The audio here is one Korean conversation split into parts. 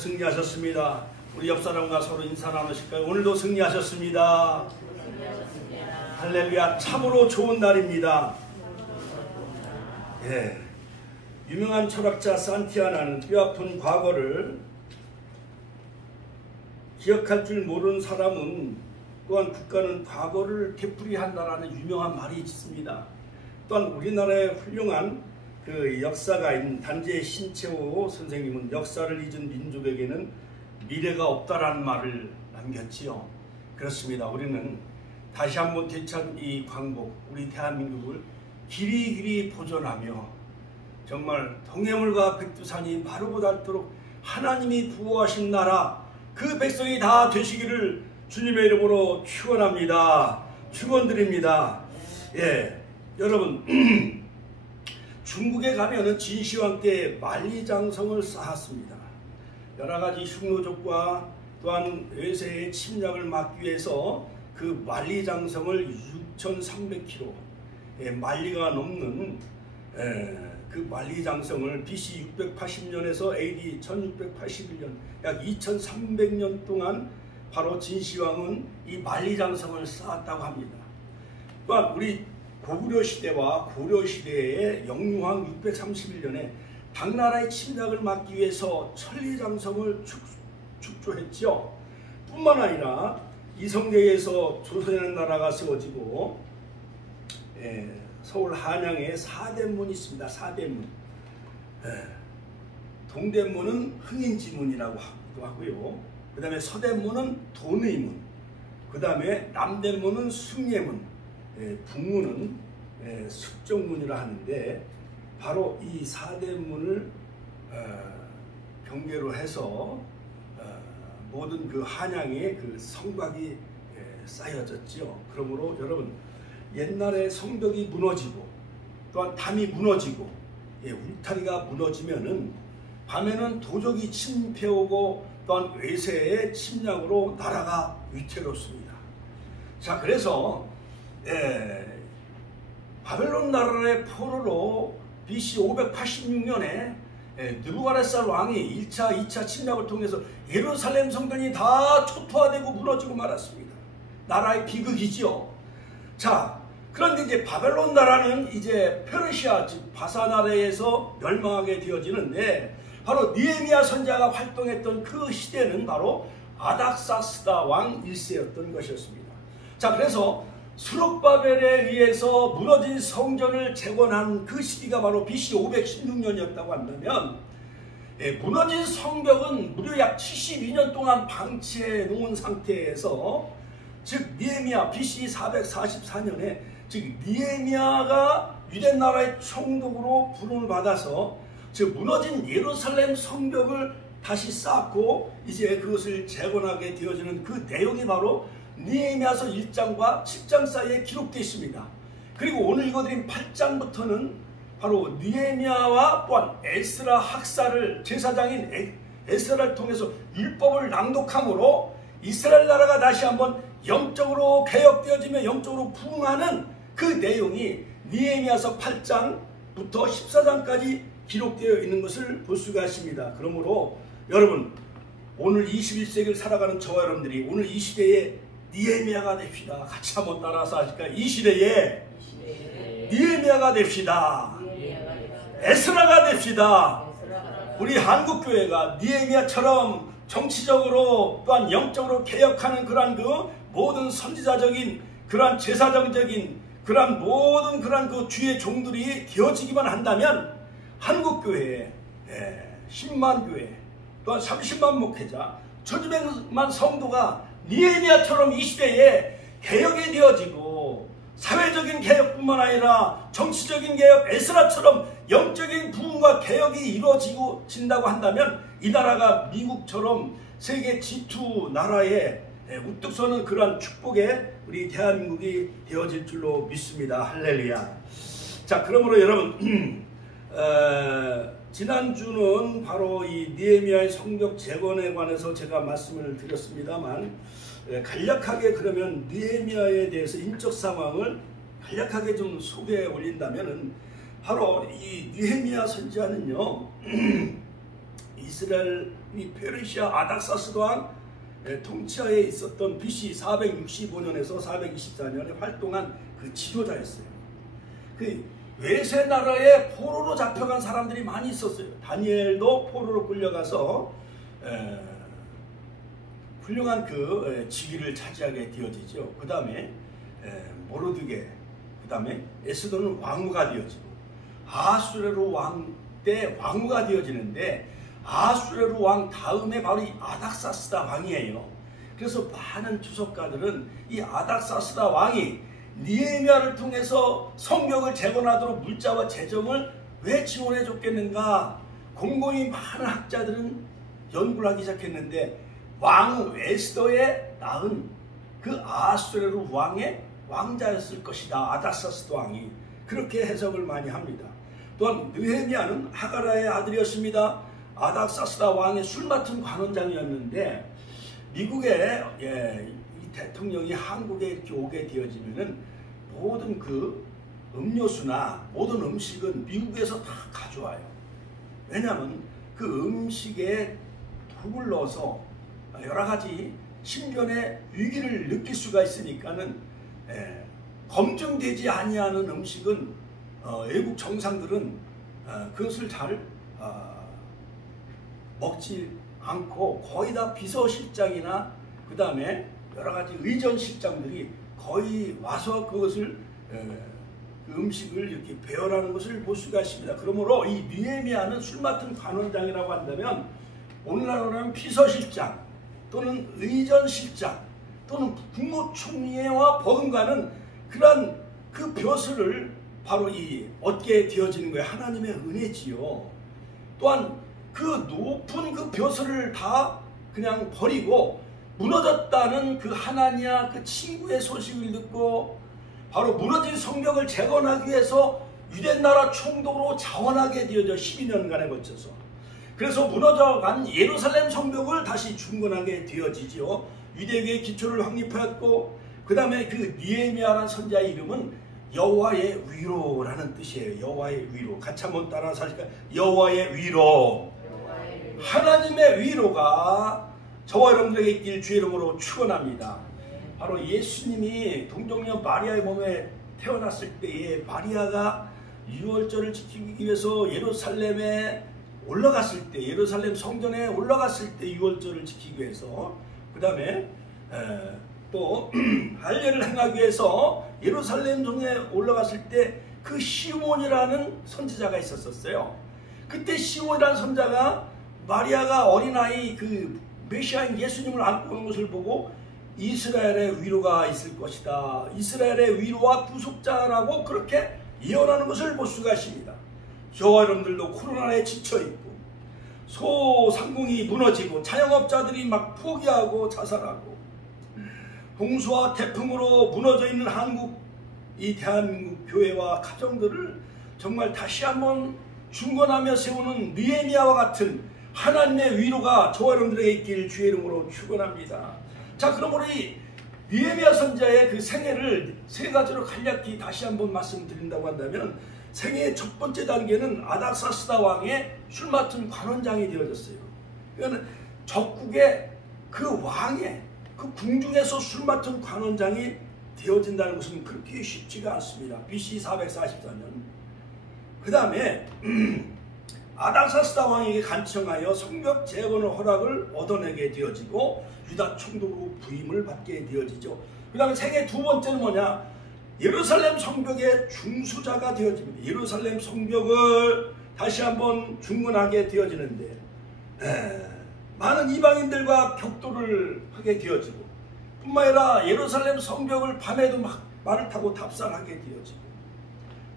승리하셨습니다. 우리 옆 사람과 서로 인사 나누실까요? 오늘도 승리하셨습니다. 할렐루야. 참으로 좋은 날입니다. 예. 유명한 철학자 산티아나는 뼈아픈 과거를 기억할 줄 모르는 사람은 또한 국가는 과거를 되풀이한다라는 유명한 말이 있습니다. 또한 우리나라의 훌륭한 그 역사가인 단재 신채호 선생님은 역사를 잊은 민족에게는 미래가 없다라는 말을 남겼지요. 그렇습니다. 우리는 다시 한번 되찾은 이 광복, 우리 대한민국을 길이길이 보존하며 정말 동해물과 백두산이 마르고 닳도록 하나님이 부어하신 나라 그 백성이 다 되시기를 주님의 이름으로 축원합니다. 축원드립니다. 예, 여러분 중국에 가면은 진시황 때 만리장성을 쌓았습니다. 여러가지 흉노족과 또한 외세의 침략을 막기 위해서 그 만리장성을 6,300km 만리가 넘는 그 만리장성을 BC 680년에서 AD 1681년 약 2300년 동안 바로 진시황은 이 만리장성을 쌓았다고 합니다. 또한 우리 고구려 시대와 고려 시대의 영유왕 631년에 당나라의 침략을 막기 위해서 천리장성을 축조했지요. 뿐만 아니라 이성계에서 조선이라는 나라가 세워지고 서울 한양에 사대문이 있습니다. 사대문. 동대문은 흥인지문이라고 하고요. 그 다음에 서대문은 돈의문, 그 다음에 남대문은 숭례문, 북문은 숙정문이라 하는데 바로 이 사대문을 경계로 해서 모든 그 한양에 그 성곽이 쌓여졌죠. 그러므로 여러분 옛날에 성벽이 무너지고 또한 담이 무너지고 울타리가 무너지면은 밤에는 도적이 침입해오고 또한 외세의 침략으로 나라가 위태롭습니다. 자, 그래서 바벨론 나라의 포로로 BC 586년에 느부갓네살 왕이 1차, 2차 침략을 통해서 예루살렘 성전이 다 초토화되고 무너지고 말았습니다. 나라의 비극이지요. 자, 그런데 이제 바벨론 나라는 이제 페르시아, 즉 바사 나라에서 멸망하게 되어지는데 바로 느헤미야 선지자가 활동했던 그 시대는 바로 아닥사스다 왕 1세였던 것이었습니다. 자, 그래서 수룹바벨에 의해서 무너진 성전을 재건한 그 시기가 바로 BC 516년이었다고 한다면 무너진 성벽은 무려 약 72년 동안 방치해 놓은 상태에서 즉 느헤미야 BC 444년에 즉 느헤미야가 유대 나라의 총독으로 부름을 받아서 즉 무너진 예루살렘 성벽을 다시 쌓고 이제 그것을 재건하게 되어지는 그 내용이 바로 느헤미야서 1장과 7장 사이에 기록되어 있습니다. 그리고 오늘 읽어드린 8장부터는 바로 느헤미야와 또한 에스라 학사를 제사장인 에스라를 통해서 율법을 낭독함으로 이스라엘 나라가 다시 한번 영적으로 개혁되어지며 영적으로 부흥하는 그 내용이 느헤미야서 8장부터 14장까지 기록되어 있는 것을 볼 수가 있습니다. 그러므로 여러분 오늘 21세기를 살아가는 저와 여러분들이 오늘 이 시대에 느헤미야가 됩시다. 같이 한번 따라서 하실까요? 이 시대에 느헤미야가 됩시다. 에스라가 됩시다. 우리 한국교회가 느헤미야처럼 정치적으로 또한 영적으로 개혁하는 그러한 그 모든 선지자적인 그러한 제사장적인 그러한 모든 그러한 그 주의 종들이 되어지기만 한다면 한국교회에 10만 교회 또한 30만 목회자 1200만 성도가 느헤미야처럼 이 시대에 개혁이 되어지고 사회적인 개혁뿐만 아니라 정치적인 개혁 에스라처럼 영적인 부흥과 개혁이 이루어지고 진다고 한다면 이 나라가 미국처럼 세계 G2 나라에 우뚝 서는 그러한 축복의 우리 대한민국이 되어질 줄로 믿습니다. 할렐루야. 자, 그러므로 여러분 지난주는 바로 이 느헤미야의 성벽 재건에 관해서 제가 말씀을 드렸습니다만 간략하게 그러면 느헤미야에 대해서 인적 상황을 간략하게 좀 소개해 올린다면은 바로 이 느헤미야 선지자는요 이스라엘 이 페르시아 아닥사스 왕 통치하에 있었던 BC 465년에서 424년에 활동한 그 지도자였어요. 그 외세 나라에 포로로 잡혀간 사람들이 많이 있었어요. 다니엘도 포로로 끌려가서 훌륭한 그 지위를 차지하게 되어지죠. 그 다음에 모르드게, 그 다음에 에스더는 왕후가 되어지고 아수레로 왕 때 왕후가 되어지는데 아수레로 왕 다음에 바로 이 아닥사스다 왕이에요. 그래서 많은 주석가들은 이 아닥사스다 왕이 느헤미야를 통해서 성벽을 재건하도록 물자와 재정을 왜 지원해 줬겠는가, 곰곰이 많은 학자들은 연구를 하기 시작했는데 왕후 에스더에 낳은 그 아수레로 왕의 왕자였을 것이다, 아닥사스 왕이. 그렇게 해석을 많이 합니다. 또한 느헤미야는 하가라의 아들이었습니다. 아닥사스다 왕의 술 맡은 관원장이었는데 미국의 이 대통령이 한국에 이렇게 오게 되어지면은 모든 그 음료수나 모든 음식은 미국에서 다 가져와요. 왜냐하면 그 음식에 독을 넣어서 여러 가지 신변의 위기를 느낄 수가 있으니까는 검증되지 아니하는 음식은 외국 정상들은 그것을 잘 먹지 않고 거의 다 비서실장이나 그 다음에 여러 가지 의전실장들이 거의 와서 그것을 그 음식을 이렇게 배열하는 것을 볼 수가 있습니다. 그러므로 이 느헤미야는 술 맡은 관원장이라고 한다면 오늘날로 하면 비서실장 또는 의전실장 또는 국무총리와 버금가는 그러한 그 벼슬을 바로 이 얻게 되어지는 거예요. 하나님의 은혜지요. 또한 그 높은 그 벼슬을 다 그냥 버리고 무너졌다는 그 하나니아 그 친구의 소식을 듣고 바로 무너진 성벽을 재건하기 위해서 유대나라 총독으로 자원하게 되어져 12년간에 걸쳐서. 그래서 무너져간 예루살렘 성벽을 다시 중건하게 되어지죠. 유대교의 기초를 확립하였고 그 다음에 그 느헤미야라는 선자의 이름은 여호와의 위로라는 뜻이에요. 여호와의 위로. 같이 한번 따라서 하실까요? 여호와의 위로. 하나님의 위로가 저와 여러분들에게 있길 주의 이름으로 축원합니다. 바로 예수님이 동정녀 마리아의 몸에 태어났을 때에 마리아가 유월절을 지키기 위해서 예루살렘에 올라갔을 때, 예루살렘 성전에 올라갔을 때 유월절을 지키기 위해서, 그 다음에 또 할례를 행하기 위해서 예루살렘 성에 올라갔을 때 그 시몬이라는 선지자가 있었어요. 그때 시몬이라는 선자가 마리아가 어린아이 그 메시아인 예수님을 안고 오는 것을 보고 이스라엘의 위로가 있을 것이다, 이스라엘의 위로와 구속자라고 그렇게 예언하는 것을 볼 수가 있습니다. 저와 여러분들도 코로나에 지쳐있고 소상공이 무너지고 자영업자들이 막 포기하고 자살하고 홍수와 태풍으로 무너져 있는 한국, 이 대한민국 교회와 가정들을 정말 다시 한번 중건하며 세우는 느헤미야와 같은 하나님의 위로가 저와 여러분들에게 있길 주의 이름으로 축원합니다. 자, 그러므로 이 느헤미야 선자의 그 생애를 세 가지로 간략히 다시 한번 말씀드린다고 한다면, 생애의 첫 번째 단계는 아닥사스다 왕의 술 맡은 관원장이 되어졌어요. 그러니까 적국의 그 왕의 그 궁중에서 술 맡은 관원장이 되어진다는 것은 그렇게 쉽지가 않습니다. BC 444년. 그 다음에 아닥사스다 왕에게 간청하여 성벽 재건의 허락을 얻어내게 되어지고 유다 총독으로 부임을 받게 되어지죠. 그 다음에 생애 두 번째는 뭐냐? 예루살렘 성벽의 중수자가 되어집니다. 예루살렘 성벽을 다시 한번 중건하게 되어지는데 많은 이방인들과 격돌을 하게 되어지고, 뿐만 아니라 예루살렘 성벽을 밤에도 막 말을 타고 답살하게 되어지고,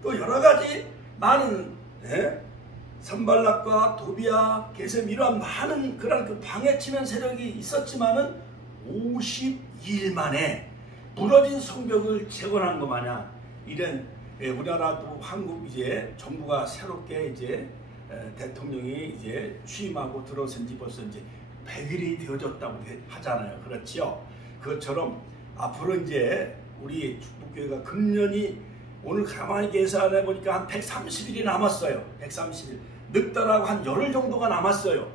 또 여러 가지 많은 산발락과 도비아, 게셈 이러한 많은 그런 그 방해치는 세력이 있었지만은 52일 만에 무너진 성벽을 재건한 것 마냥 이런 우리나라도 한국 이제 정부가 새롭게 이제 대통령이 이제 취임하고 들어선 지 벌써 이제 100일이 되어졌다고 하잖아요. 그렇지요? 그것처럼 앞으로 이제 우리 축복교회가 금년이 오늘 가만히 계산해 보니까 한 130일이 남았어요. 130일. 늑달하고 한 열흘 정도가 남았어요.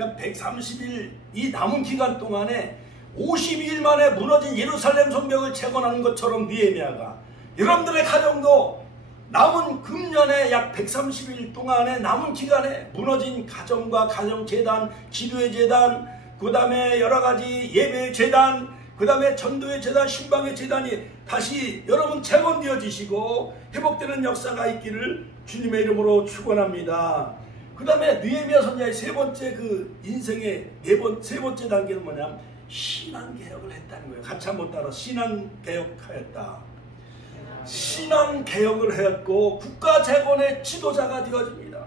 그러니까 130일 이 남은 기간 동안에 52일 만에 무너진 예루살렘 성벽을 재건하는 것처럼 느헤미야가 여러분들의 가정도 남은 금년에 약 130일 동안에 남은 기간에 무너진 가정과 가정재단, 기도의 재단, 그 다음에 여러가지 예배의 재단, 그 다음에 전도의 재단, 신방의 재단이 다시 여러분 재건되어지시고 회복되는 역사가 있기를 주님의 이름으로 축원합니다. 그 다음에 느헤미야 선지자의 세 번째 그 인생의 세 번째 단계는 뭐냐면 신앙개혁을 했다는 거예요. 같이 한번 따라 신앙개혁하였다. 신앙개혁을 했고 국가재건의 지도자가 되어집니다.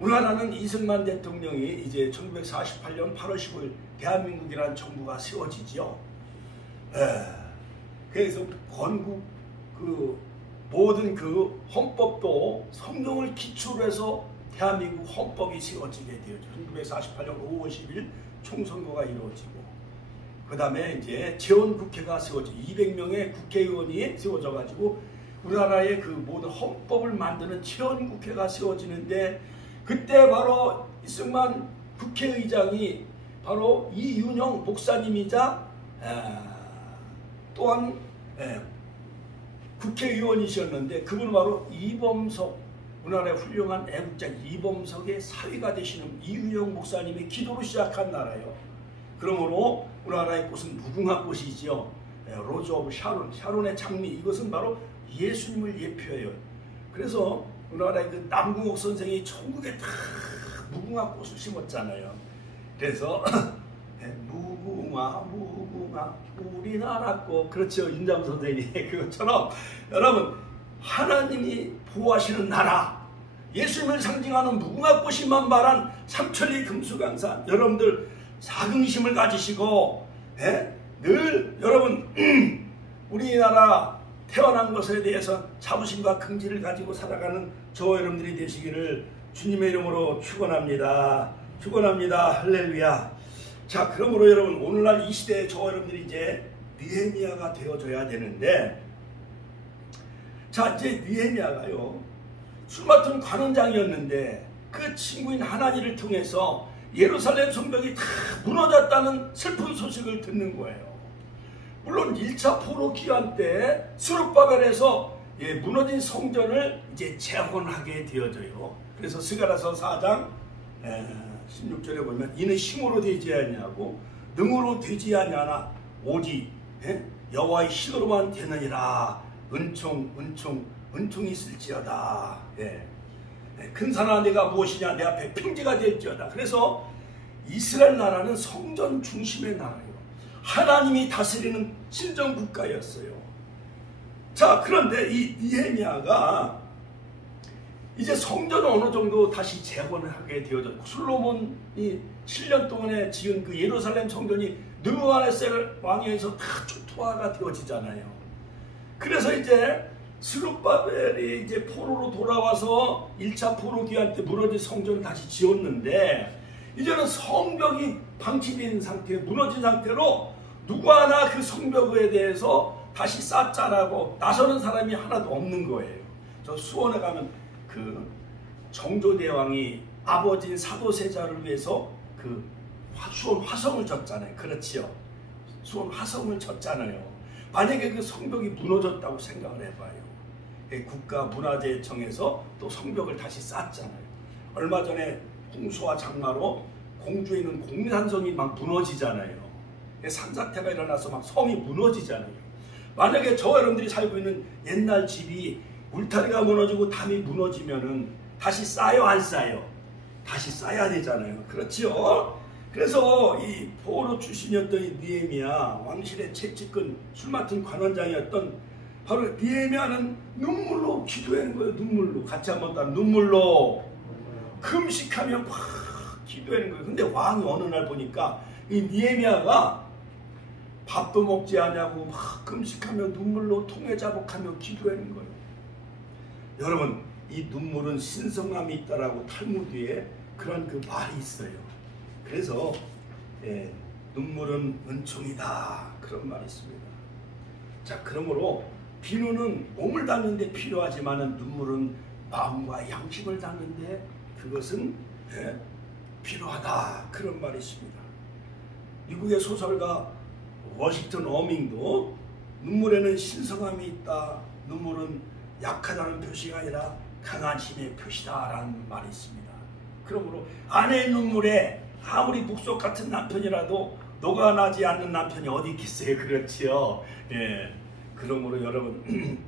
우리나라는 이승만 대통령이 이제 1948년 8월 15일 대한민국이라는 정부가 세워지죠. 그래서 건국 그 모든 그 헌법도 성경을 기초로 해서 대한민국 헌법이 세워지게 되었죠. 1948년 5월 10일 총선거가 이루어지고 그 다음에 이제 재헌국회가 세워지고 200명의 국회의원이 세워져 가지고 우리나라의 그 모든 헌법을 만드는 재헌국회가 세워지는데 그때 바로 이승만 국회의장이 바로 이윤영 목사님이자 또한 국회의원이셨는데 그분은 바로 이범석 우리나라의 훌륭한 애국자 이범석의 사위가 되시는 이윤영 목사님의 기도로 시작한 나라예요. 그러므로 우리나라의 꽃은 무궁화 꽃이지요. 로즈 오브 샤론, 샤론의 장미 이것은 바로 예수님을 예표해요. 그래서 우리나라의 그 남궁옥 선생이 천국에 다 무궁화 꽃을 심었잖아요. 그래서 무궁화 우리나라 꽃 그렇죠. 윤장 선생이 그것처럼 여러분 하나님이 보호하시는 나라 예수님을 상징하는 무궁화 꽃이 만발한 삼천리 금수강산 여러분들 자긍심을 가지시고 늘 여러분 우리나라 태어난 것에 대해서 자부심과 긍지를 가지고 살아가는 저와 여러분들이 되시기를 주님의 이름으로 축원합니다. 축원합니다. 할렐루야. 자, 그러므로 여러분 오늘날 이 시대에 저와 여러분들이 이제 느헤미야가 되어줘야 되는데 자 이제 느헤미야가요 술 맡은 관원장이었는데 그 친구인 하나니를 통해서 예루살렘 성벽이 다 무너졌다는 슬픈 소식을 듣는 거예요. 물론 1차 포로 기간 때 스룹바벨에서 무너진 성전을 이제 재건하게 되어져요. 그래서 스가랴서 4장 16절에 보면 이는 힘으로 되지 않냐고 능으로 되지 않냐나 오직 여호와의 힘으로만 되느니라. 은총이 있을지어다. 큰 산아 내가 무엇이냐 내 앞에 평지가 될지어다. 그래서 이스라엘 나라는 성전 중심의 나라예요. 하나님이 다스리는 신정 국가였어요. 자 그런데 이 느헤미야가 이제 성전을 어느 정도 다시 재건을 하게 되어졌고 솔로몬이 7년 동안에 지은 그 예루살렘 성전이 느부갓네살 왕에 의해서 다 초토화가 되어지잖아요. 그래서 이제 스룹바벨이 이제 포로로 돌아와서 1차 포로 기간 때 무너진 성전을 다시 지었는데 이제는 성벽이 방치된 상태, 무너진 상태로 누구 하나 그 성벽에 대해서 다시 쌓자라고 나서는 사람이 하나도 없는 거예요. 저 수원에 가면 그 정조대왕이 아버지인 사도세자를 위해서 그 수원 화성을 졌잖아요. 그렇지요. 수원 화성을 졌잖아요. 만약에 그 성벽이 무너졌다고 생각을 해봐요. 국가문화재청에서 또 성벽을 다시 쌓잖아요. 얼마 전에 홍수와 장마로 공주에 있는 공산성이 막 무너지잖아요. 산사태가 일어나서 막 성이 무너지잖아요. 만약에 저 여러분들이 살고 있는 옛날 집이 울타리가 무너지고 담이 무너지면은 다시 쌓여 안 쌓여? 다시 쌓아야 되잖아요. 그렇죠? 그래서 이 포로 출신이었던 이 느헤미야 왕실의 채찍근 술 맡은 관원장이었던 바로 느헤미야는 눈물로 기도하는 거예요. 눈물로. 같이 한번 딱 눈물로 금식하며 막 기도하는 거예요. 근데 왕이 어느 날 보니까 이 느헤미야가 밥도 먹지 않냐고 막 금식하며 눈물로 통회자복하며 기도하는 거예요. 여러분 이 눈물은 신성함이 있다라고 탈무드에 그런 그 말이 있어요. 그래서 눈물은 은총이다 그런 말이 있습니다. 자 그러므로 비누는 몸을 닦는 데 필요하지만 눈물은 마음과 양심을 닦는 데 그것은 필요하다, 그런 말이 있습니다. 미국의 소설가 워싱턴 어밍도 눈물에는 신성함이 있다, 눈물은 약하다는 표시가 아니라 강한 힘의 표시다라는 말이 있습니다. 그러므로 아내의 눈물에 아무리 북석 같은 남편이라도 녹아나지 않는 남편이 어디 있겠어요? 그렇지요. 예. 그러므로 여러분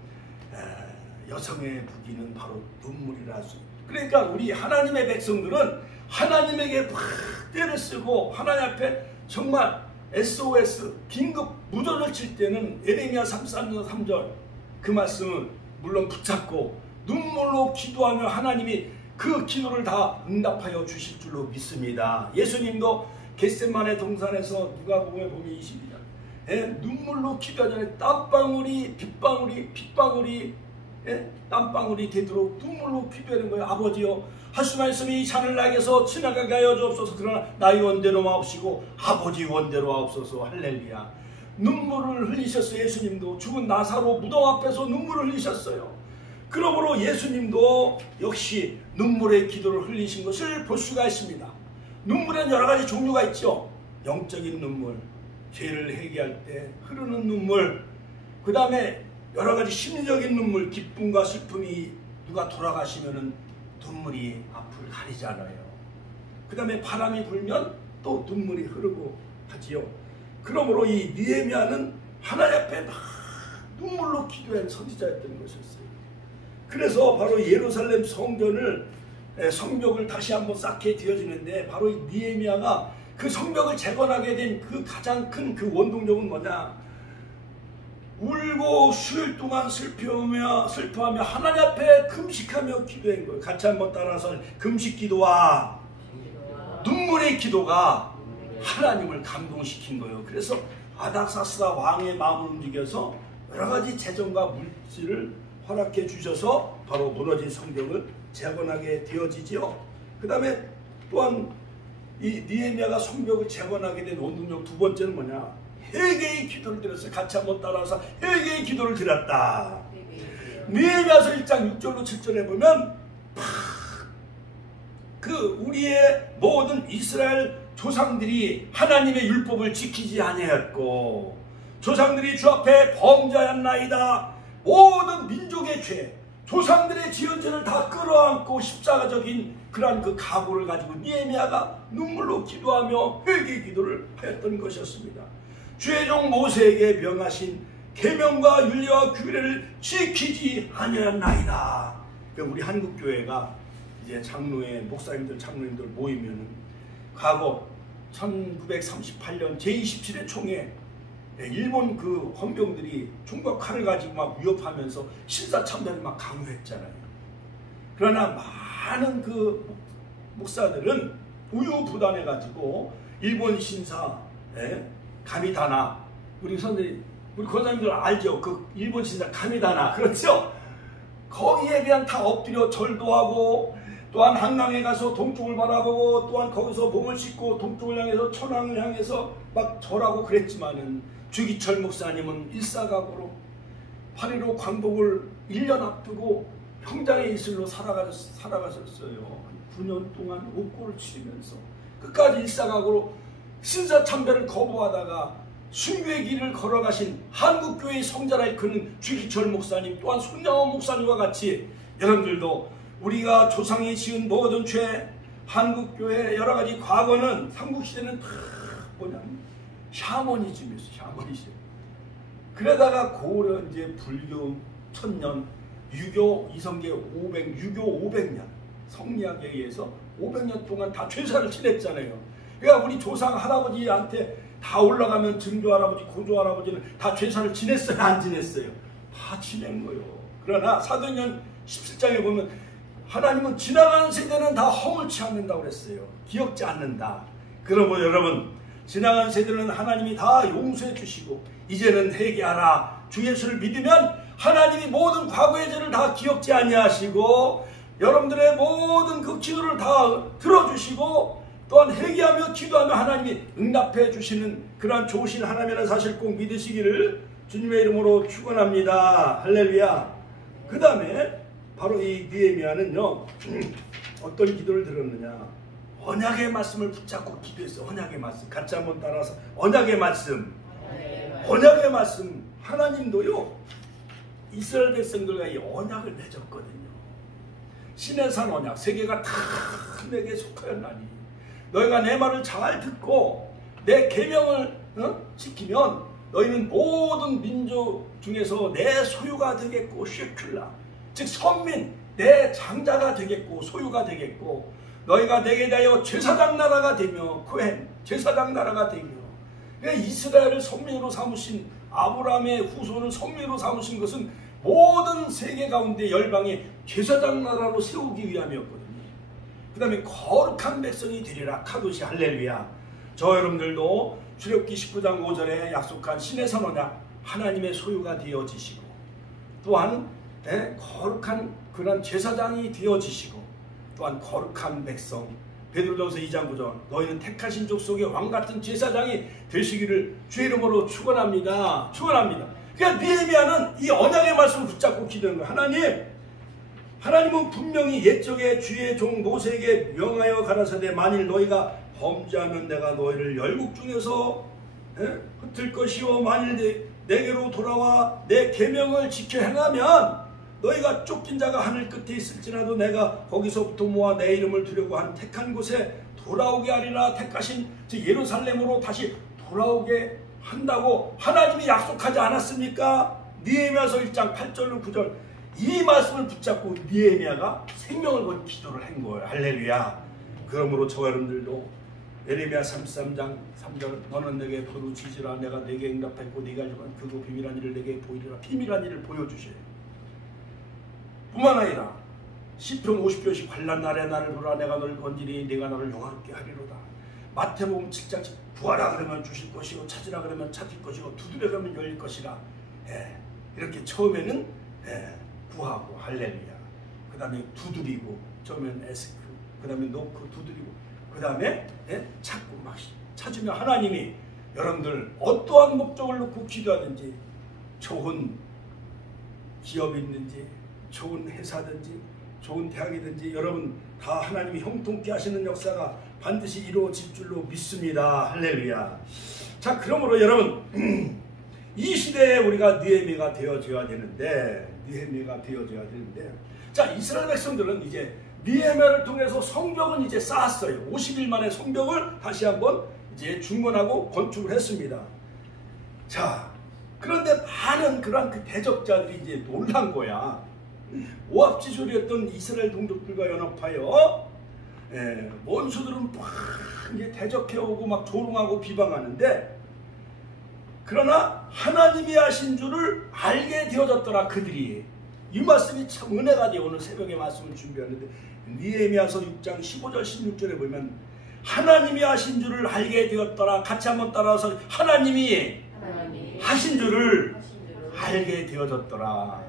여성의 부귀는 바로 눈물이라. 그러니까 우리 하나님의 백성들은 하나님에게 막 때를 쓰고 하나님 앞에 정말 SOS 긴급 무전을 칠 때는 예레미야 33장 3절 그 말씀은 물론 붙잡고 눈물로 기도하며 하나님이 그 기도를 다 응답하여 주실 줄로 믿습니다. 예수님도 겟세마네 동산에서 누가복음에 보면 22장 눈물로 기도하잖아요. 땀방울이 빗방울이 땀방울이 되도록 눈물로 기도하는 거예요. 아버지여, 하수 말씀이 이 잔을 나에게서 지나가게 하여 주옵소서. 그러나 나의 원대로 마옵시고 아버지 원대로 하옵소서. 할렐루야. 눈물을 흘리셨어요. 예수님도 죽은 나사로 무덤 앞에서 눈물을 흘리셨어요. 그러므로 예수님도 역시 눈물의 기도를 흘리신 것을 볼 수가 있습니다. 눈물엔 여러 가지 종류가 있죠. 영적인 눈물, 죄를 회개할 때 흐르는 눈물, 그 다음에 여러 가지 심리적인 눈물, 기쁨과 슬픔이 누가 돌아가시면은 눈물이 앞을 가리잖아요. 그 다음에 바람이 불면 또 눈물이 흐르고 하지요. 그러므로 이 느헤미야는 하나님 앞에 막 눈물로 기도한 선지자였던 것이었어요. 그래서 바로 예루살렘 성벽을 다시 한번 쌓게 되어지는데, 바로 이 느헤미야가 그 성벽을 재건하게 된 그 가장 큰 그 원동력은 뭐냐? 울고 수일 동안 슬퍼하며 하나님 앞에 금식하며 기도한 거예요. 같이 한번 따라서 금식 기도와 눈물의 기도가 하나님을 감동시킨 거예요. 그래서 아닥사스다 왕의 마음을 움직여서 여러 가지 재정과 물질을 허락해 주셔서 바로 무너진 성벽을 재건하게 되어지죠. 그 다음에 또한 이 느헤미야가 성벽을 재건하게 된 원동력 두 번째는 뭐냐? 회개의 기도를 드렸어요. 같이 한번 따라서 회개의 기도를 드렸다. 느헤미야서 1장 6절로 7절에 보면 그 우리의 모든 이스라엘 조상들이 하나님의 율법을 지키지 아니하였고 조상들이 주 앞에 범죄하였나이다. 모든 민족의 죄, 조상들의 지은 죄를 다 끌어안고 십자가적인 그러한 그 각오를 가지고 느헤미야가 눈물로 기도하며 회개의 기도를 하였던 것이었습니다. 주의 종 모세에게 명하신 계명과 윤리와 규례를 지키지 아니하였나이다. 우리 한국교회가 이제 장로님들 모이면은 과거 1938년 제27회 총회 일본 그 헌병들이 총과 칼을 가지고 막 위협하면서 신사참배를 막 강요했잖아요. 그러나 많은 그 목사들은 우유부단해 가지고 일본 신사 가미다나, 우리 권사님들 알죠? 그 일본 신사 가미다나, 그렇죠? 거기에 그냥 다 엎드려 절도 하고, 또한 한강에 가서 동쪽을 바라보고, 또한 거기서 몸을 씻고 동쪽을 향해서 천황을 향해서 막 절하고 그랬지만은 주기철 목사님은 일사각오로 8.15 광복을 1년 앞두고 평장의 이슬로 살아가셨어요. 9년 동안 옥고를 치르면서 끝까지 일사각오로 신사참배를 거부하다가 순교의 길을 걸어가신 한국교회의 성자라 일컫는 주기철 목사님, 또한 손양원 목사님과 같이 여러분들도 우리가 조상이 지은 모든 죄, 한국교회 여러 가지 과거는 삼국시대는 다 뭐냐면 샤머니즘이었어요. 샤머니즘. 그러다가 고려 이제 불교 1000년, 유교 이성계 500년 성리학에 의해서 500년 동안 다 죄사를 지냈잖아요. 그러니까 우리 조상 할아버지한테 다 올라가면 증조 할아버지, 고조 할아버지는 다 죄사를 지냈어요, 안 지냈어요? 다 지낸 거예요. 그러나 사도행전 17장에 보면 하나님은 지나간 세대는 다 허물치 않는다고 그랬어요. 기억지 않는다. 그러므로 여러분, 지나간 세대는 하나님이 다 용서해 주시고 이제는 회개하라. 주 예수를 믿으면 하나님이 모든 과거의 죄를 다 기억지 아니하시고 여러분들의 모든 그 기도를 다 들어주시고 또한 회개하며 기도하며 하나님이 응답해 주시는 그러한 좋으신 하나님이라는 사실 꼭 믿으시기를 주님의 이름으로 축원합니다. 할렐루야. 그 다음에 바로 이 느헤미야는요 어떤 기도를 들었느냐? 언약의 말씀을 붙잡고 기도했어. 언약의 말씀. 같이 한번 따라서 언약의 말씀. 언약의 말씀. 하나님도요 이스라엘 백성들과 이 언약을 맺었거든요. 시내산 언약. 세계가 다 내게 속하였나니 너희가 내 말을 잘 듣고 내 계명을 지키면 너희는 모든 민족 중에서 내 소유가 되겠고, 쉐큘라 즉 선민 내 장자가 되겠고 소유가 되겠고, 너희가 내게 대하여 제사장 나라가 되며, 코헨 제사장 나라가 되며. 그러니까 이스라엘을 선민으로 삼으신 아브라함의 후손을 선민으로 삼으신 것은 모든 세계 가운데 열방의 제사장 나라로 세우기 위함이었거든요. 그 다음에 거룩한 백성이 되리라. 카도시 할렐루야. 저 여러분들도 출애굽기 19장 5절에 약속한 시내산 언약 하나님의 소유가 되어지시고, 또한 거룩한 그런 제사장이 되어지시고, 또한 거룩한 백성, 베드로전서 2장 9절 너희는 택하신 족속의 왕같은 제사장이 되시기를 주의 이름으로 축원합니다. 축원합니다. 그러니까 느헤미야는 이 언약의 말씀을 붙잡고 기도하는 거예요. 하나님은 분명히 옛적에 주의 종 모세에게 명하여 가라사대 만일 너희가 범죄하면 내가 너희를 열국 중에서 흩을 것이요 만일 내게로 돌아와 내 계명을 지켜 행하면 너희가 쫓긴 자가 하늘 끝에 있을지라도 내가 거기서부터 모아 내 이름을 두려고 한 택한 곳에 돌아오게 하리라. 택하신 즉 예루살렘으로 다시 돌아오게 한다고 하나님이 약속하지 않았습니까? 느헤미야서 1장 8절로 9절 이 말씀을 붙잡고 느헤미야가 생명을 건 기도를 한 거예요. 할렐루야. 그러므로 저 여러분들도 예레미야 33장 3절 너는 내게 부르짖으라. 내가 내게 응답했고 네가 알려간 그거 비밀한 일을 내게 보이리라. 비밀한 일을 보여주셔요. 뿐만 아니라 시편 50편씩 환난 날에 나를 부르라. 내가 너를 건지니 네가 나를 영화롭게 하리로다. 마태복음 7장 구하라 그러면 주실 것이고 찾으라 그러면 찾을 것이고 두드려 그러면 열릴 것이라. 이렇게 처음에는 구하고 할렐루야. 그 다음에 두드리고 처음에는 에스크 그 다음에 놓고 두드리고 그 다음에 찾고 막 찾으면 하나님이 여러분들 어떠한 목적을 놓고 기도하든지 좋은 기업이 있는지 좋은 회사든지 좋은 대학이든지 여러분 다 하나님이 형통케 하시는 역사가 반드시 이루어질 줄로 믿습니다. 할렐루야. 자, 그러므로 여러분 이 시대에 우리가 느헤미야가 되어줘야 되는데 자, 이스라엘 백성들은 이제 느헤미야를 통해서 성벽은 이제 쌓았어요. 50일 만에 성벽을 다시 한번 이제 중건하고 건축을 했습니다. 자, 그런데 많은 그러한 그 대적자들이 이제 놀란 거야. 모압지졸이었던 이스라엘 동족들과 연합하여 원수들은 막 이제 대적해오고 막 조롱하고 비방하는데, 그러나 하나님이 하신 줄을 알게 되어졌더라. 그들이 이 말씀이 참 은혜가 되어 오늘 새벽에 말씀을 준비하는데 느헤미야서 6장 15절 16절에 보면 하나님이 하신 줄을 알게 되었더라. 같이 한번 따라서 하나님이 하신 줄을 알게 되어졌더라.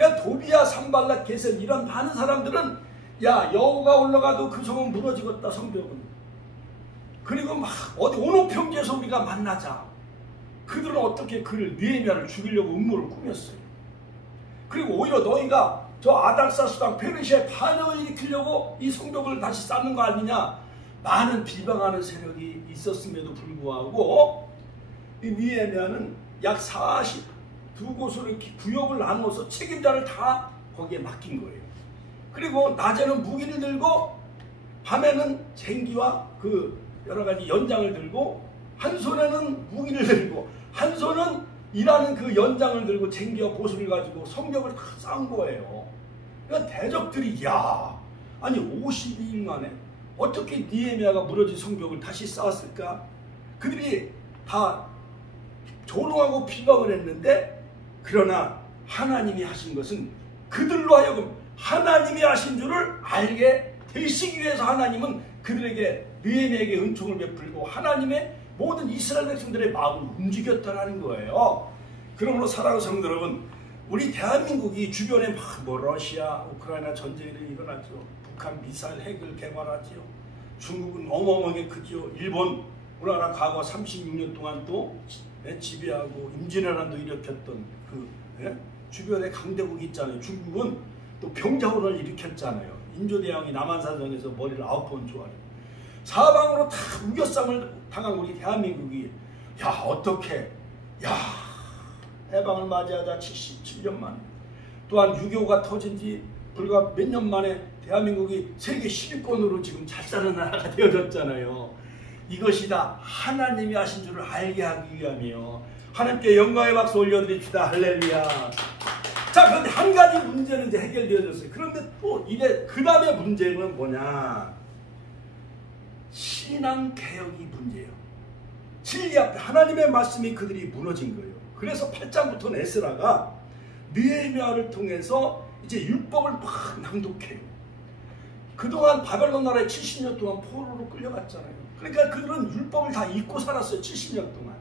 야, 도비야 산발랏 게셈 이런 많은 사람들은 야 여호가 올라가도 그 성은 무너지겠다. 성벽은. 그리고 막 어디 오노평지에서 우리가 만나자. 그들은 어떻게 그를 느헤미야를 죽이려고 음모를 꾸몄어요. 그리고 오히려 너희가 저 아닥사스당 페르시아의 반역을 일으키려고 이 성벽을 다시 쌓는 거 아니냐. 많은 비방하는 세력이 있었음에도 불구하고 이 느헤미야는 약 42곳으로 이렇게 구역을 나누어서 책임자를 다 거기에 맡긴 거예요. 그리고 낮에는 무기를 들고 밤에는 쟁기와 그 여러 가지 연장을 들고 한 손에는 무기를 들고 한 손은 일하는 그 연장을 들고 쟁기와 보수를 가지고 성벽을 다 쌓은 거예요. 그러니까 대적들이 야 아니 52일 만에 어떻게 느헤미야가 무너진 성벽을 다시 쌓았을까? 그들이 다 조롱하고 비방을 했는데, 그러나 하나님이 하신 것은 그들로 하여금 하나님이 하신 줄을 알게 되시기 위해서 하나님은 그들에게 느헤미야에게 은총을 베풀고 하나님의 모든 이스라엘 백성들의 마음을 움직였다라는 거예요. 그러므로 사랑하는 성도 여러분, 우리 대한민국이 주변에 막 뭐 러시아, 우크라이나 전쟁이 일어나죠. 북한 미사일 핵을 개발하지요. 중국은 어마어마하게 크지요. 일본, 우리나라 과거 36년 동안 또 지배하고 임진왜란도 일으켰던 그 주변에 강대국이 있잖아요. 중국은 또 병자호란을 일으켰잖아요. 인조대왕이 남한산성에서 머리를 9번 조아려. 사방으로 다 우겨쌈을 당한 우리 대한민국이 어떻게 해방을 맞이하자 77년 만에 또한 6.25가 터진 지 불과 몇 년 만에 대한민국이 세계 10위권으로 지금 잘 사는 나라가 되어졌잖아요. 이것이 다 하나님이 하신 줄을 알게 하기 위함이요. 하나님께 영광의 박수 올려드립시다. 할렐루야. 자, 그런데 한 가지 문제는 이제 해결되어졌어요. 그런데 또 이제 그 다음에 문제는 뭐냐? 신앙개혁이 문제예요. 진리 앞에 하나님의 말씀이 그들이 무너진 거예요. 그래서 8장부터는 에스라가 느헤미야를 통해서 이제 율법을 막 낭독해요. 그동안 바벨론 나라에 70년 동안 포로로 끌려갔잖아요. 그러니까 그들은 율법을 다 잊고 살았어요. 70년 동안.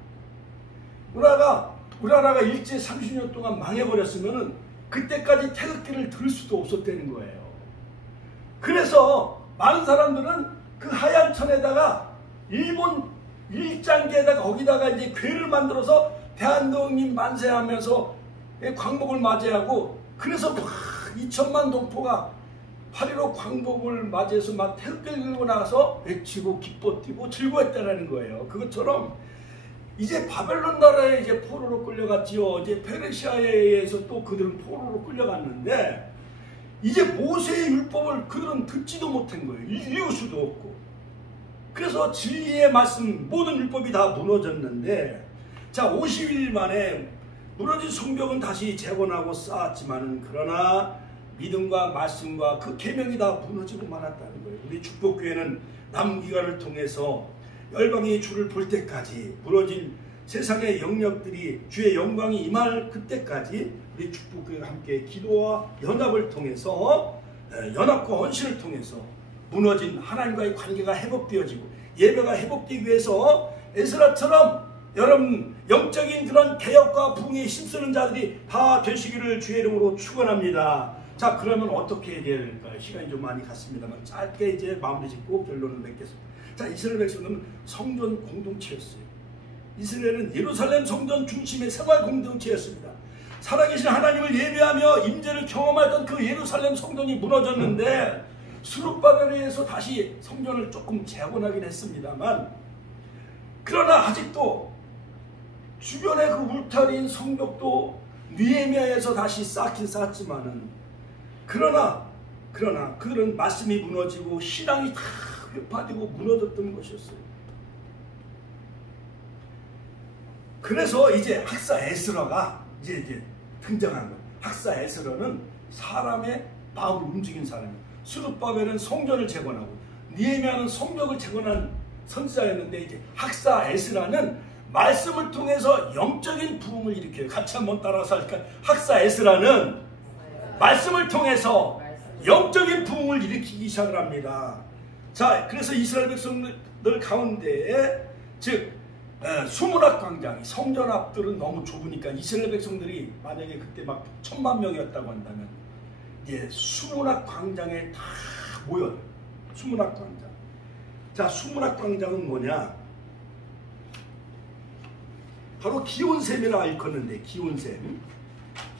우리나라가 일제 30년 동안 망해버렸으면은 그때까지 태극기를 들 수도 없었다는 거예요. 그래서 많은 사람들은 그 하얀 천에다가 일본 일장기에다가 거기다가 이제 괴를 만들어서 대한독립 만세하면서 광복을 맞이하고, 그래서 막 2천만 동포가 8.15 광복을 맞이해서 막 태극기를 들고 나가서 외치고 기뻐 뛰고 즐거웠다라는 거예요. 그것처럼 이제 바벨론 나라에 이제 포로로 끌려갔지요. 이제 페르시아에 의해서 또 그들은 포로로 끌려갔는데 이제 모세의 율법을 그들은 듣지도 못한 거예요. 읽을 수도 없고. 그래서 진리의 말씀 모든 율법이 다 무너졌는데, 자 50일 만에 무너진 성벽은 다시 재건하고 쌓았지만은 그러나 믿음과 말씀과 그 계명이 다 무너지고 말았다는 거예요. 우리 축복교회는 남기관을 통해서 열방이 주를 볼 때까지 무너진 세상의 영역들이 주의 영광이 임할 그때까지 우리 축복교회가 함께 기도와 연합을 통해서 연합과 헌신을 통해서 무너진 하나님과의 관계가 회복되어지고 예배가 회복되기 위해서 에스라처럼 여러분 영적인 그런 개혁과 부흥에 힘쓰는 자들이 다 되시기를 주의 이름으로 축원합니다. 자, 그러면 어떻게 해야 될까요? 시간이 좀 많이 갔습니다만 짧게 이제 마무리 짓고 결론을 맺겠습니다. 자, 이스라엘 백성은 성전 공동체였어요. 이스라엘은 예루살렘 성전 중심의 생활 공동체였습니다. 살아계신 하나님을 예배하며 임재를 경험하던 그 예루살렘 성전이 무너졌는데 스룹바벨에 의해서 다시 성전을 조금 재건하긴 했습니다만, 그러나 아직도 주변의 그 울타리인 성벽도 느헤미야에서 다시 쌓긴 쌓았지만은 그러나 그들은 말씀이 무너지고 신앙이 다 회파되고 무너졌던 것이었어요. 그래서 이제 학사 에스라가 이제 등장한 거예요. 학사 에스라는 사람의 마음을 움직인 사람이에요. 스룹바벨은 성전을 재건하고 느헤미야는 성벽을 재건한 선지자였는데 이제 학사 에스라는 말씀을 통해서 영적인 부흥을 일으켜요. 같이 한번 따라서 할까요? 학사 에스라는 말씀을 통해서 영적인 부흥을 일으키기 시작을 합니다. 자, 그래서 이스라엘 백성들 가운데에 즉 수문학 광장이 성전 앞들은 너무 좁으니까 이스라엘 백성들이 만약에 그때 막 1000만 명이었다고 한다면 수문학 광장에 다 모여요. 수문학 광장. 자, 수문학 광장은 뭐냐? 바로 기온샘이라 일컫는데, 기온샘.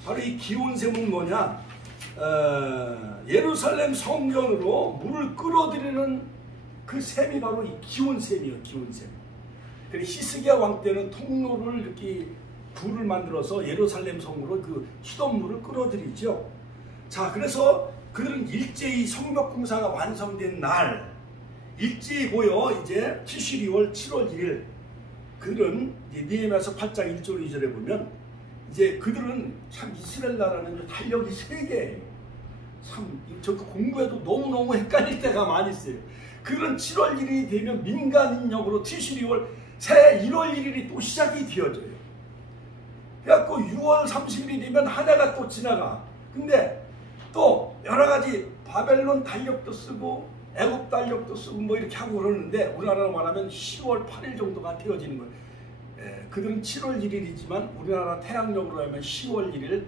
바로 이 기온샘은 뭐냐? 예루살렘 성전으로 물을 끌어들이는 그 샘이 바로 이 기온샘이에요. 기온샘. 그래 히스기야 왕 때는 통로를 이렇게 불을 만들어서 예루살렘 성으로 그 수돗물을 끌어들이죠. 자, 그래서 그들은 일제히 성벽 공사가 완성된 날 일제히 모여 이제 72월 7월 1일 그들은 느헤미야서 8장 1절 2절에 보면 이제 그들은 참 이스라엘 나라는 달력이 3개예요. 참 저 공부해도 너무너무 헷갈릴 때가 많이 있어요. 그들은 7월 1일이 되면 민간인력으로 티슈리월 새 1월 1일이 또 시작이 되어져요. 그래갖고 6월 30일이 되면 한 해가 또 지나가. 근데 또 여러 가지 바벨론 달력도 쓰고 애굽 달력도 쓰고 뭐 이렇게 하고 그러는데 우리나라로 말하면 10월 8일 정도가 되어지는 거예요. 그들은 7월 1일이지만 우리나라 태양력으로 하면 10월 1일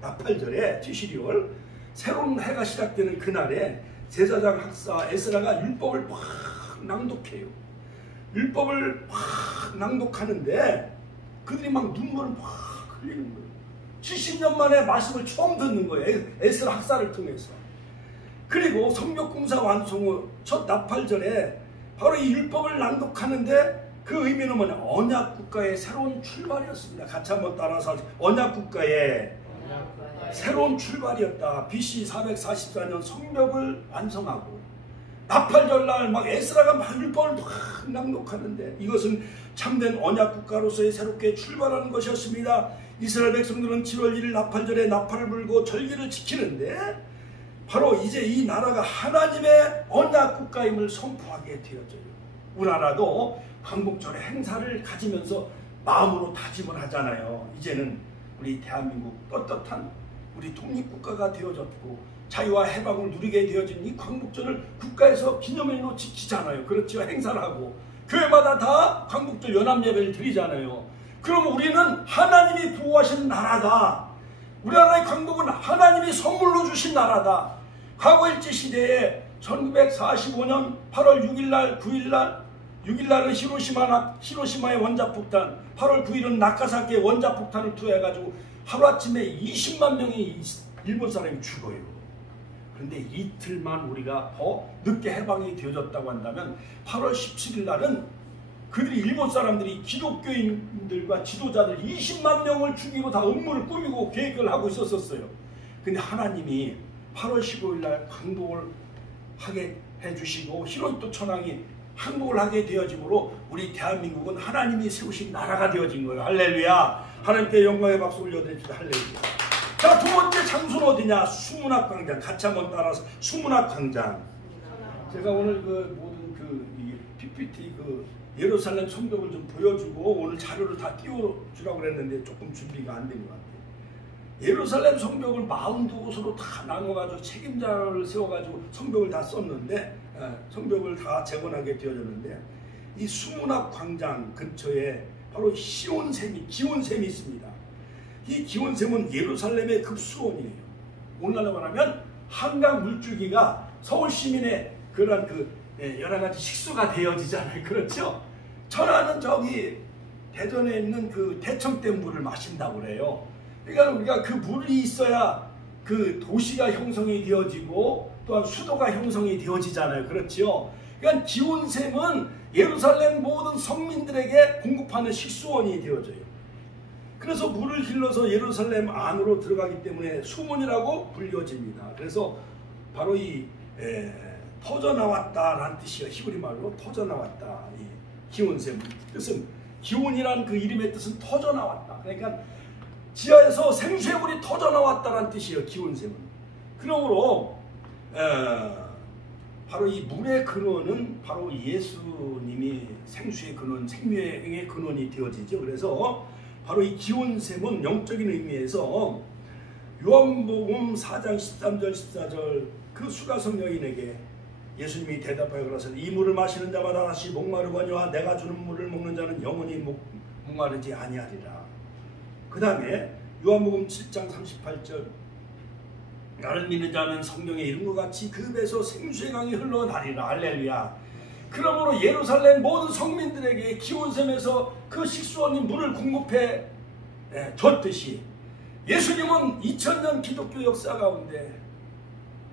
나팔절에 티시리월 새로운 해가 시작되는 그날에 제사장 학사 에스라가 율법을 막 낭독해요. 율법을 막 낭독하는데 그들이 막 눈물을 막 흘리는 거예요. 70년 만에 말씀을 처음 듣는 거예요. 에스라 학사를 통해서. 그리고 성벽공사 완성 후 첫 나팔절에 바로 이 율법을 낭독하는데 그 의미는 뭐냐? 언약국가의 새로운 출발이었습니다. 같이 한번 따라서 언약국가의 새로운 출발이었다. BC 444년 성벽을 완성하고 나팔절날 막 에스라가 막 율법을 막 낭독하는데 이것은 참된 언약국가로서의 새롭게 출발하는 것이었습니다. 이스라엘 백성들은 7월 1일 나팔절에 나팔을 불고 절기를 지키는데 바로 이제 이 나라가 하나님의 언약국가임을 선포하게 되어져요. 우리나라도 광복절의 행사를 가지면서 마음으로 다짐을 하잖아요. 이제는 우리 대한민국 떳떳한 우리 독립국가가 되어졌고 자유와 해방을 누리게 되어진 이 광복절을 국가에서 기념일로 지키잖아요. 그렇죠. 행사를 하고 교회마다 다 광복절 연합예배를 드리잖아요. 그럼 우리는 하나님이 보호하신 나라다. 우리나라의 광복은 하나님이 선물로 주신 나라다. 과거 일제시대에 1945년 8월 6일날 9일날 6일날은 히로시마의 원자폭탄, 8월 9일은 나카사키의 원자폭탄을 투여해가지고 하루아침에 20만 명의 일본 사람이 죽어요. 그런데 이틀만 우리가 더 늦게 해방이 되어졌다고 한다면 8월 17일 날은 그들이 일본 사람들이 기독교인들과 지도자들 20만 명을 죽이고 다 음모를 꾸미고 계획을 하고 있었어요. 근데 하나님이 8월 15일 날 광복을 하게 해주시고 히로히토 천황이 항복을 하게 되어짐으로 우리 대한민국은 하나님이 세우신 나라가 되어진 거예요. 할렐루야. 하나님께 영광의 박수 올려드립시다. 할렐루야. 자, 두 번째 장소는 어디냐? 수문학광장. 같이 한번 따라서 수문학광장. 제가 오늘 그 모든 그 PPT 그 예루살렘 성벽을 좀 보여주고 오늘 자료를 다 띄워주라고 그랬는데 조금 준비가 안 된 것 같아요. 예루살렘 성벽을 42곳으로 다 나눠가지고 책임자를 세워가지고 성벽을 다 썼는데 성벽을 다 재건하게 되어졌는데 이 수문학 광장 근처에 바로 시온샘이 기온샘이 있습니다. 이 기온샘은 예루살렘의 급수원이에요. 오늘날로 말하면 한강 물줄기가 서울 시민의 그런 여러 가지 식수가 되어지잖아요. 그렇죠? 천안은 저기 대전에 있는 그 대청댐 물을 마신다고 그래요. 그러니까 우리가 그 물이 있어야 그 도시가 형성이 되어지고 또한 수도가 형성이 되어지잖아요. 그렇죠? 그러니까 기온샘은 예루살렘 모든 성민들에게 공급하는 식수원이 되어져요. 그래서 물을 길러서 예루살렘 안으로 들어가기 때문에 수문이라고 불려집니다. 그래서 바로 이 터져나왔다라는 뜻이에요. 히브리 말로 터져나왔다. 이 기온샘 뜻은 기온이란 그 이름의 뜻은 터져나왔다. 그러니까 지하에서 생수의 물이 터져나왔다는 뜻이에요. 기온샘은. 그러므로 바로 이 물의 근원은 바로 예수님이 생수의 근원, 생명의 근원이 되어지죠. 그래서 바로 이 기온샘은 영적인 의미에서 요한복음 4장 13절 14절 그 수가성 여인에게 예수님이 대답하여 그러시되 이 물을 마시는 자마다 다시 목마르거니와 내가 주는 물을 먹는 자는 영원히 목마르지 아니하리라. 그 다음에 요한복음 7장 38절 나를 믿는 자는 성경에 이른 것 같이 그 배에서 생수의 강이 흘러나리라. 할렐루야. 그러므로 예루살렘 모든 성민들에게 기온샘에서 그 식수원인 물을 공급해 줬듯이 예수님은 2000년 기독교 역사 가운데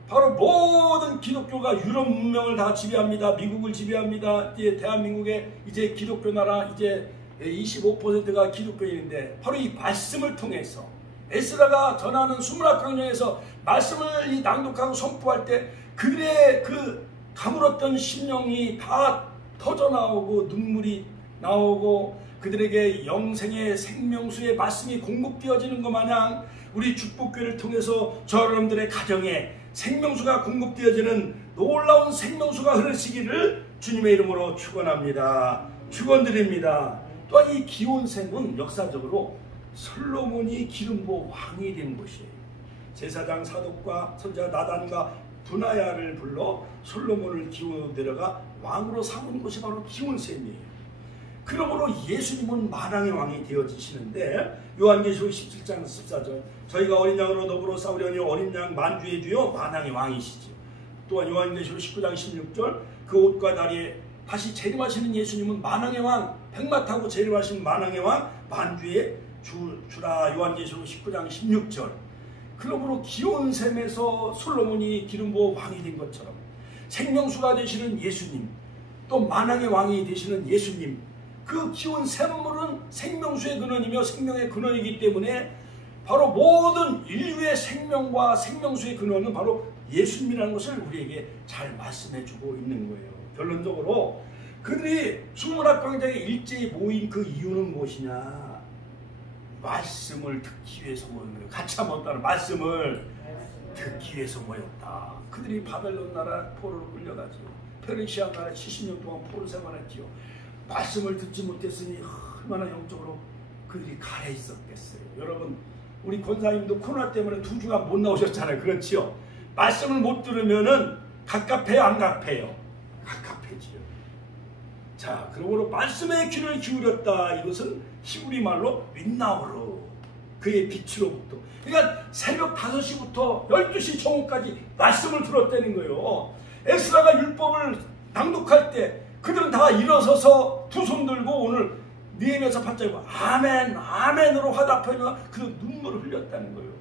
바로 모든 기독교가 유럽 문명을 다 지배합니다. 미국을 지배합니다. 이제 대한민국의 이제 기독교 나라 이제 25%가 기독교인인데 바로 이 말씀을 통해서 에스라가 전하는 수문학강령에서 말씀을 낭독하고 선포할 때 그들의 그 가물었던 심령이 다 터져나오고 눈물이 나오고 그들에게 영생의 생명수의 말씀이 공급되어지는 것 마냥 우리 축복교회를 통해서 저 여러분들의 가정에 생명수가 공급되어지는 놀라운 생명수가 흐르시기를 주님의 이름으로 축원합니다. 축원드립니다. 또한 이 기온샘은 역사적으로 솔로몬이 기름부어 왕이 된 곳이에요. 제사장 사독과 선지자 나단과 분하야를 불러 솔로몬을 기워내려가 왕으로 삼은 곳이 바로 기온샘이에요. 그러므로 예수님은 만왕의 왕이 되어지시는데 요한계시록 17장 14절 저희가 어린 양으로 더불어 싸우려니 어린 양 만주의 주요 만왕의 왕이시죠. 또한 요한계시록 19장 16절 그 옷과 다리에 다시 재림하시는 예수님은 만왕의 왕 백마 타고 재림하신 만왕의 왕 만주의 주라. 요한계시록 19장 16절 그러므로 기온 샘에서 솔로몬이 기름 부어 왕이 된 것처럼 생명수가 되시는 예수님, 또 만왕의 왕이 되시는 예수님, 그 기온 샘물은 생명수의 근원이며 생명의 근원이기 때문에 바로 모든 인류의 생명과 생명수의 근원은 바로 예수님이라는 것을 우리에게 잘 말씀해주고 있는 거예요. 결론적으로 그들이 수문학광장에 일제히 모인 그 이유는 무엇이냐? 말씀을 듣기 위해서 모인 거예요. 같이 한번 따라 말씀을 듣기 위해서 모였다. 그들이 바벨론 나라 포로로 끌려가죠. 페르시아 나라 70년 동안 포로 생활했지요. 말씀을 듣지 못했으니 얼마나 영적으로 그들이 가래 있었겠어요. 여러분, 우리 권사님도 코로나 때문에 2주간 못 나오셨잖아요. 그렇지요? 말씀을 못 들으면은 갑갑해요, 안 갑해요? 갑갑해지요. 자, 그러므로 말씀의 귀를 기울였다. 이것은 히브리 말로 윈나우르, 그의 빛으로부터. 그러니까 새벽 5시부터 12시 정오까지 말씀을 들었다는 거예요. 에스라가 율법을 낭독할 때 그들은 다 일어서서 두 손 들고 오늘 느헤미야서 8장에 아멘, 아멘으로 화답하며 그 눈물을 흘렸다는 거예요.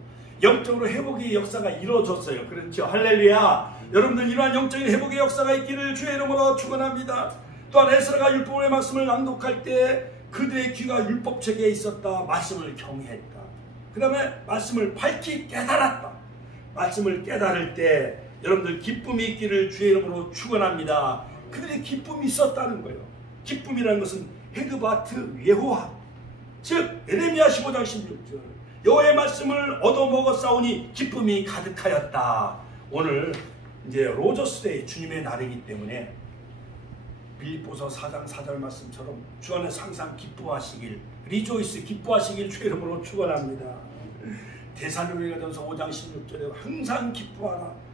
영적으로 회복의 역사가 이루어졌어요. 그렇죠? 할렐루야. 여러분들 이러한 영적인 회복의 역사가 있기를 주의 이름으로 축원합니다. 또한 에스라가 율법의 말씀을 낭독할 때 그들의 귀가 율법책에 있었다. 말씀을 경외했다. 그 다음에 말씀을 밝히 깨달았다. 말씀을 깨달을 때 여러분들 기쁨이 있기를 주의 이름으로 축원합니다. 그들의 기쁨이 있었다는 거예요. 기쁨이라는 것은 헤드바트 예호와, 즉 예레미야 15장 16절 여호와의 말씀을 얻어먹었사오니 기쁨이 가득하였다. 오늘 이제 로저스데이, 주님의 날이기 때문에 빌립보서 4장 4절 말씀처럼 주 안에서 항상 기뻐하시길, 리조이스, 기뻐하시길 주의 이름으로 축원합니다. 데살로니가전서 5장 16절에 항상 기뻐하라,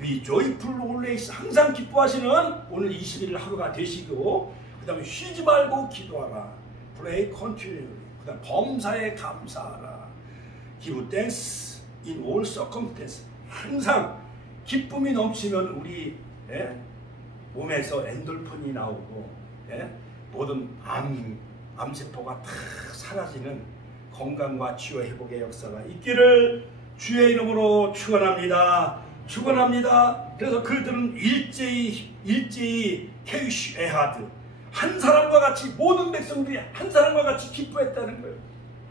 Be joyful always, 항상 기뻐하시는 오늘 21일 하루가 되시고, 그 다음에 쉬지 말고 기도하라, Pray continually, 그 다음 범사에 감사하라, Give thanks in all circumstances. 항상 기쁨이 넘치면 우리 몸에서 엔돌핀이 나오고 모든 암세포가 다 사라지는 건강과 치유 회복의 역사가 있기를 주의 이름으로 축원합니다. 축원합니다. 그래서 그들은 일제히 케이시 에하드, 한 사람과 같이 모든 백성들이 한 사람과 같이 기뻐했다는 거예요.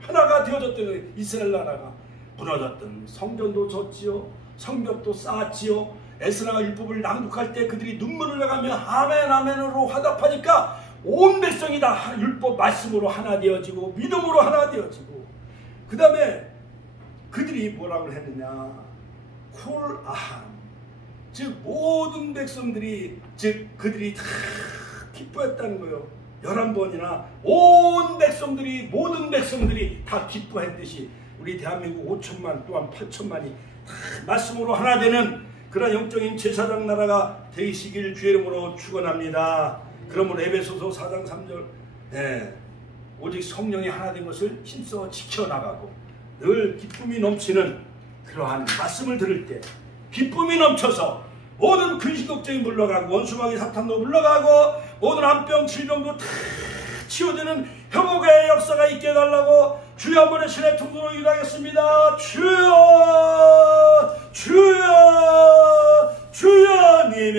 하나가 되어졌던 거예요. 이스라엘 나라가 무너졌던 성전도 졌지요, 성벽도 쌓았지요. 에스라가 율법을 낭독할 때 그들이 눈물을 나가며 아멘 아멘으로 화답하니까 온 백성이 다 율법 말씀으로 하나 되어지고 믿음으로 하나 되어지고, 그 다음에 그들이 뭐라고 했느냐, 콜아함, 즉 모든 백성들이, 즉 그들이 다 기뻐했다는 거예요. 11번이나 온 백성들이, 모든 백성들이 다 기뻐했듯이 우리 대한민국 5천만 또한 8천만이 다 말씀으로 하나 되는 그런 영적인 제사장 나라가 되시길 주의 이름으로 축원합니다. 그러므로 에베소서 4장 3절 오직 성령이 하나 된 것을 힘써 지켜나가고 늘 기쁨이 넘치는 그러한 말씀을 들을 때 기쁨이 넘쳐서 모든 근심 걱정이 물러가고 원수마귀 사탄도 물러가고 모든 암병 질병도 다 치유되는 회복의 역사가 있게 해달라고 주여 한번의 신의 통로로 기도하겠습니다. 주여 주여 주여 님